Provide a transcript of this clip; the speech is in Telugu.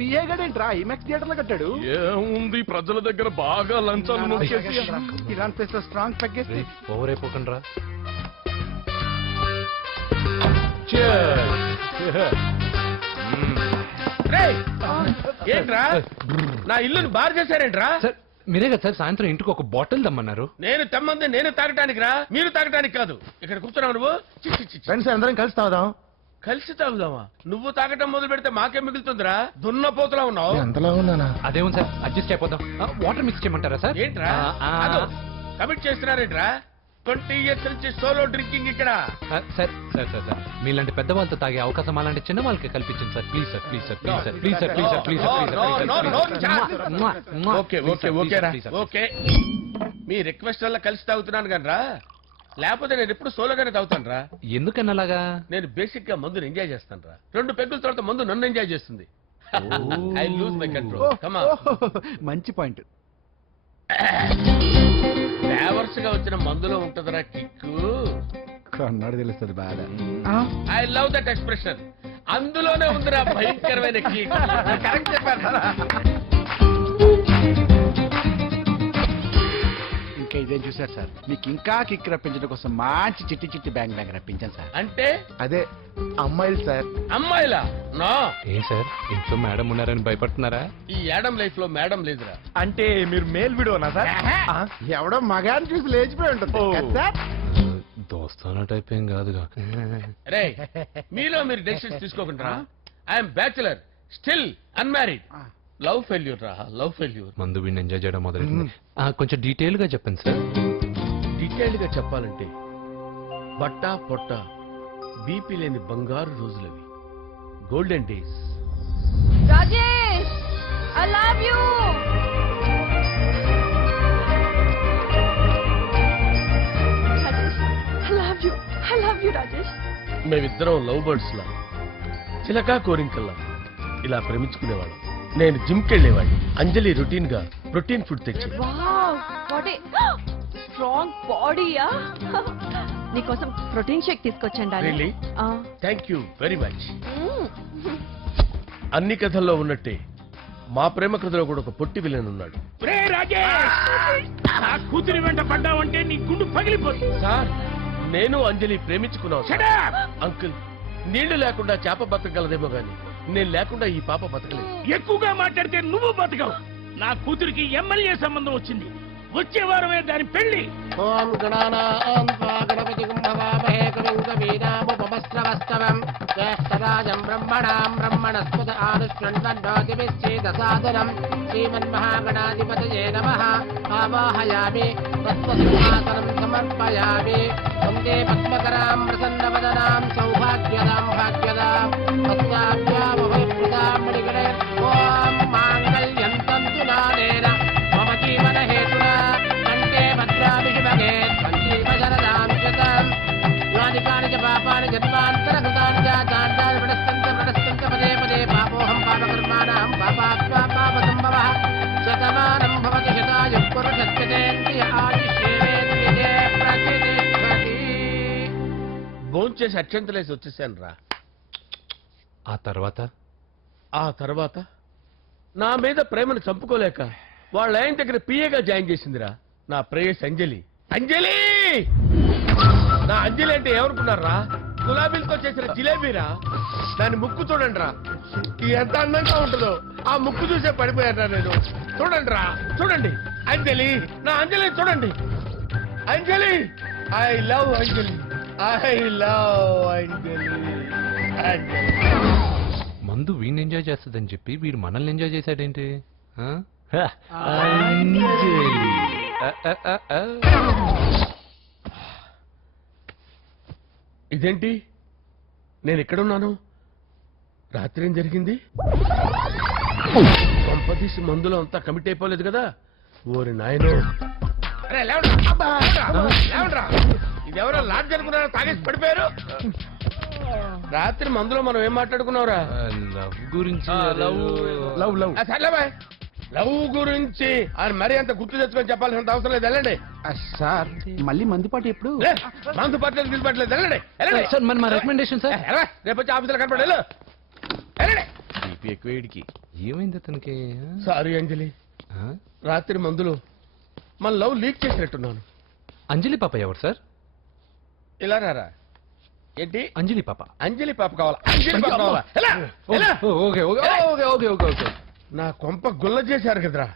పిఏ గడేంట్రా ఇమెక్స్ థియేటర్ లో కట్టాడు. ఏముంది ప్రజల దగ్గర బాగా లంచాలు నొక్కేసి ఇరాన్ ప్లేస్ లో స్ట్రాంగ్ తగ్గేసి ఓవర్ అయిపోకండి రా. ఏంట్రా నా ఇల్లుని బార్ చేశారేంట్రా? సార్ మీరే కదా సార్ సాయంత్రం ఇంటికి ఒక బాటిల్ దమ్మన్నారు. నేను తెమ్మంది నేను తాగటానికి రా, మీరు తాగటానికి కాదు. ఇక్కడ కూర్చున్నావు నువ్వు. ఫ్రెండ్స్ అందరం కలిసి తాగుదాం. కలిసి తాగుదామా? నువ్వు తాగటం మొదలు పెడితే మాకేం మిగులుతుందిరా? దున్నపోతులా ఉన్నావు. ఎంతలా ఉన్నానా? అదేమో సార్ అడ్జస్ట్ అయిపోదాం. వాటర్ మిక్స్ చేయమంటారా సార్? ఏంట్రా కమిట్ చేస్తున్నారేంట్రా? 20 years నుంచి సోలో డ్రింకింగ్ ఇక్కడ. సార్ సార్ సార్ సార్ మీలాంటి పెద్ద వాళ్ళతో తాగే అవకాశం అలాంటి చిన్న వాళ్ళకి కల్పించండి sir. Please sir please sir please sir please sir please sir please sir okay okay okay రా ఓకే. మీ రిక్వెస్ట్ వల్ల కలిసి తాగుతున్నాను కానీ రా, లేకపోతే నేను ఎప్పుడు సోలోగానే తాగుతాను రా. ఎందుకన్నా అలాగా? నేను బేసిక్ గా మందుని ఎంజాయ్ చేస్తాను రా. 2 పెగ్గుల తర్వాత మందు నన్ను ఎంజాయ్ చేస్తుంది. I lose my control. Come on. మంచి పాయింట్. ఫ్లేవర్స్ గా వచ్చిన మందులో ఉంటదిరా కిక్కు. కన్నాడు తెలుస్తుంది బాగా. I love that expression. అందులోనే ఉందిరా భయంకరమైన కిక్. కరెక్ట్ చెప్పాను. ఇంకా ఇదేం చూసారు సార్, మీకు ఇంకా కిక్ రప్పించడం కోసం మంచి చిట్టి చిట్టి బ్యాంగ్ బ్యాంగ్ రప్పించాను సార్. అంటే అదే అమ్మాయిలు సార్. అమ్మాయిలా? నా ఏం సార్ ఇంట్లో మేడం ఉన్నారని భయపడుతున్నారా? ఈ యాడమ్ లైఫ్ లో మేడం లేదురా. అంటే మీరు మేల్ వీడియోనా సార్? ఎవడో మగాన్ని చూసి లేచిపోయి ఉంటుంది సార్. దోస్తానా టైప్ ఏం కాదుగా. రే మీలో మీరు డెసిషన్స్ తీసుకోకుండా. I'm bachelor, still unmarried. Love failure రా, లవ్ ఫెయిల్యూర్. మందు వీడిని ఎంజాయ్ చేయడం మొదలైంది. కొంచెం డీటెయిల్ గా చెప్పండి సార్. డీటెయిల్డ్ గా చెప్పాలంటే బట్టా పొట్ట బీపీ లేని బంగారు రోజులవి, golden days. Rajesh, I love you. I love you, Rajesh. మేమిద్దరం లవ్ బర్డ్స్ లా, చిలకా కోరింకల్లా ఇలా ప్రేమించుకునేవాళ్ళం. నేను జిమ్ కెళ్ళేవాడిని. అంజలి రొటీన్ గా ప్రోటీన్ ఫుడ్ తెచ్చి. వావ్, వాట్ ఏ స్ట్రాంగ్ బాడీయా. నీకోసం ప్రోటీన్ షేక్ తీసుకొచ్చండి. Really? Thank you very much. అన్ని కథల్లో ఉన్నట్టే మా ప్రేమ కథలో కూడా ఒక పొట్టి విలన్ ఉన్నాడు. కూతురి వెంట పడ్డావంటే నీ గుండు పగిలిపోతుంది. సార్ నేను అంజలి ప్రేమించుకున్నాను. అంకుల్, నీళ్లు లేకుండా చేప బతకగలదేమో గాని నేను లేకుండా ఈ పాప బతకలేదు. ఎక్కువగా మాట్లాడితే నువ్వు బతకవు. నా కూతురికి ఎమ్మెల్యే సంబంధం వచ్చింది. వచ్చే వారమే దాని పెళ్లి. ఓం గణపతి కుంభవామహే కవిం కవీనాముపమస్రవస్తవం జ్యేష్ఠరాజం బ్రహ్మణాం బ్రహ్మణస్పద ఆనుష్ణ్వన్నోతిభిశ్చేదసాదనం శ్రీమన్మహాగణాధిపతయే నమః. ఆవాహయామి తత్వసింహాసనం సమర్పయామి. వందే పద్మకరాం ప్రసన్నవదనాం సౌభాగ్యదాం భాగ్యదాం తస్యాభ్యామభయప్రదాం మణిగణే. ఓం మాంగళ్యం తంతు నానేన మమ జీవన హేతునా కంఠే భద్రాభిషుభగే సంజీవశరదాం శతం. యాని కాని చ పాపాని జన్మాంతరకృతాని జాతాని ప్రణశ్యంత పదే పదే పాపోహం పాపకర్మాణం పాపాత్మా పాపసంభవః. శతమానం భవతి శతాయుః పురుషస్యేంద్రియ ఆయుష్యేంద్రియే ప్రతిష్టతి. భోంచేసి అక్షంతలేసి వచ్చేసాను రా. ఆ తర్వాత నా మీద ప్రేమను చంపుకోలేక వాళ్ళ ఆయన దగ్గర పిఏగా జాయిన్ చేసిందిరా నా ప్రేయస్ అంజలి. అంజలి నా అంజలి అంటే ఏమనుకున్నారా? గులాబీలతో చేసిన జిలేబీరా. దాని ముక్కు చూడండి రా, ఎంత అందంగా ఉంటుందో. ఆ ముక్కు చూసే పడిపోయారా నేను. చూడండి రా, చూడండి అంజలి, నా అంజలి చూడండి. Anjali, I love Anjali, I love Anjali. మందు వీడిని ఎంజాయ్ చేస్తుందని చెప్పి వీడు మనల్ని ఎంజాయ్ చేశాడేంటి? ఇదేంటి నేను ఎక్కడున్నాను? రాత్రి ఏం జరిగింది? కొంపదీసి మందులో అంతా కమిట్ అయిపోలేదు కదా? ఓరి నాయనో, ఇదెవరో లాడ్జ్ అనుకున్నారో తాగేసి పడిపోయారు. రాత్రి మందులో మనం ఏం మాట్లాడుకున్నావురా? లవ్ గురించి. లవ్ గురించి ఆయన మరీ అంత గుర్తు తెచ్చుకొని చెప్పాల్సినంత అవసరం లేదు. వెళ్ళండి సార్. మళ్ళీ మందుపాటి ఎప్పుడు? మందు పట్టలేదు తీసుపట్టలేదు. వెళ్ళండి వెళ్ళండి సార్. మన రికమెండేషన్ సార్. రేపు వచ్చి ఆఫీసులో కనపడి వెళ్ళు. వెళ్ళండి. ఎక్కువ వీడికి ఏమైంది అతనికి సారీ అంజలి, ఆ? రాత్రి మందులు మన లవ్ లీక్ చేసినట్టున్నాను. అంజలి పాప ఎవరు సార్? ఇలా రారా. ఏంటి అంజలి పాప. అంజలి పాప కావాలా? అంజలి పాప కావాలా? ఎలా? ఎలా? Okay okay okay okay okay okay. నా కొంప గుల్ల చేశారు కదరా.